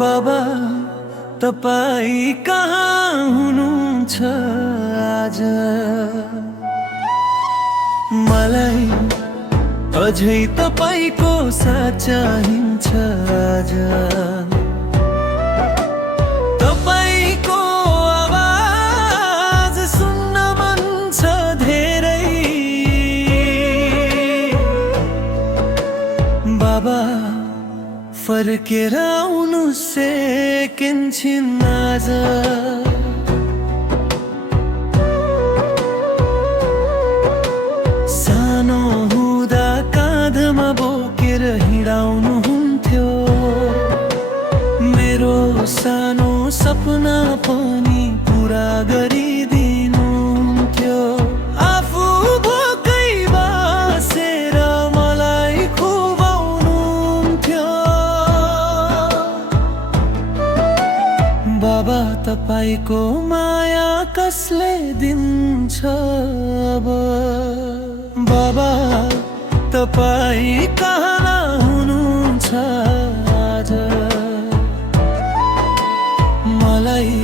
बाबा तपाईँ कहाँ हुनुहुन्छ आज? मलाई अझै तपाईको साथ चाहिन्छ आज। तपाईको आवाज सुन्न मन छ धेरै। बाबा फर्केर आउनु सेकिन्छन् आज। सानो हुँदा काँधमा बोकेर हिँडाउनुहुन्थ्यो, मेरो सानो सपना पनि पुरा गरिदिनुहुन्थ्यो। आफू भोकै बसेर मलाई खुवाउनुहुन्थ्यो। बाबा तपाईको माया कसले दिन्छ अब? बाबा तपाईँ कहाँ हुनुहुन्छ आज? मलाई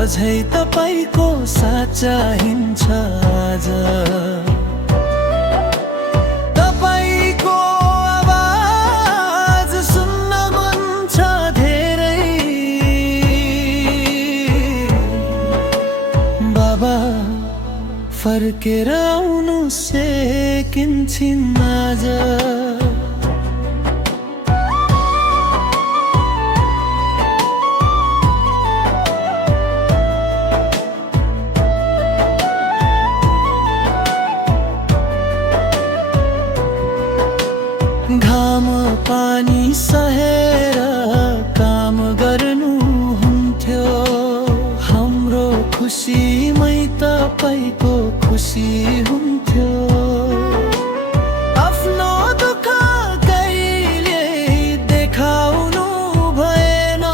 अझै तपाईको साथ चाहिन्छ आज। तपाईको आवाज सुन्न मन छ धेरै। बाबा फर्केर आउनु सेकिन्छन् आज। घाम पानी सहेर काम गर्नुहुन्थ्यो। हाम्रो खुसीमै तपाईको खुसी हुन्थ्यो। आफ्नो दुःख कहिले देखाउनु भएन।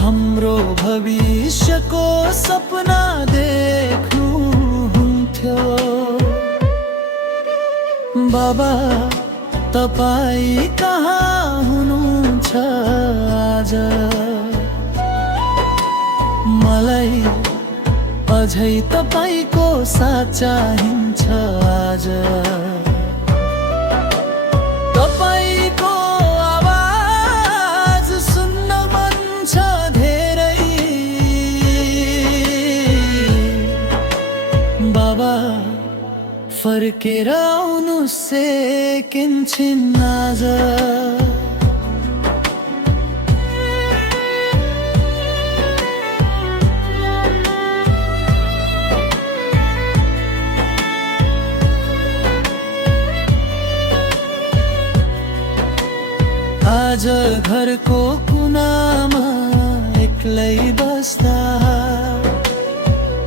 हाम्रो भविष्यको सपना देख्नुहुन्थ्यो। बाबा तपाईँ कहाँ हुनुहुन्छ आज? मलाई अझै तपाईको साथ चाहिन्छ आज। तपाईको आवाज सुन्न मन छ धेरै। बाबा फर्केर आउनु सेकिन्छन् आज। आज घरको कुनामा एक्लै बस्दा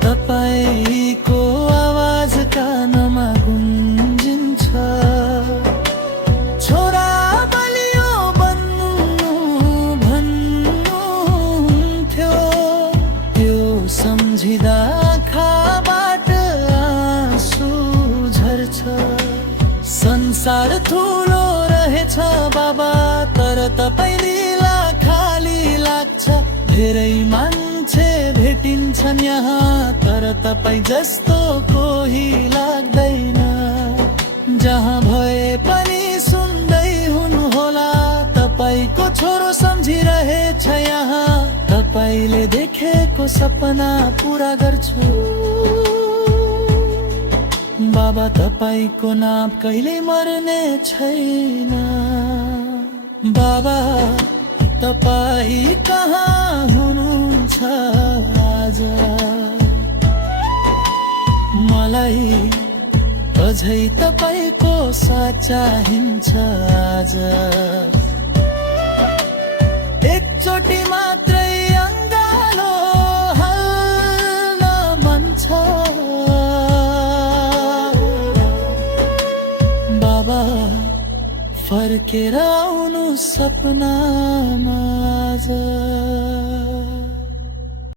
तपाईको आवाज कानमा गुन्जिन्छ। छोरा बलियो बन्नु भन्नुहुन्थ्यो। त्यो सम्झिँदा आँखाबाट आँसु झर्छ। संसार ठुलो रहेछ बाबा, तर तपाईंला खाली लाग्छ। धेरै मान्छे भेटिन्छन् यहाँ, तर तपाईँ जस्तो कोही लाग्दैन। जहाँ भए पनि सुन्दै हुनुहोला, तपाईको छोरो सम्झिरहेछ यहाँ। तपाईले देखेको सपना पुरा गर्छु। बाबा तपाईको नाम कहिले मर्ने छैन। बाबा तपाईँ कहाँ हुनुहुन्छ आज? मलाई अझै तपाईको साथ चाहिन्छ आज। एकचोटि मात्रै अङ्गालो हाल्न मन छ। बाबा फर्केर आउनु सपनामा आज।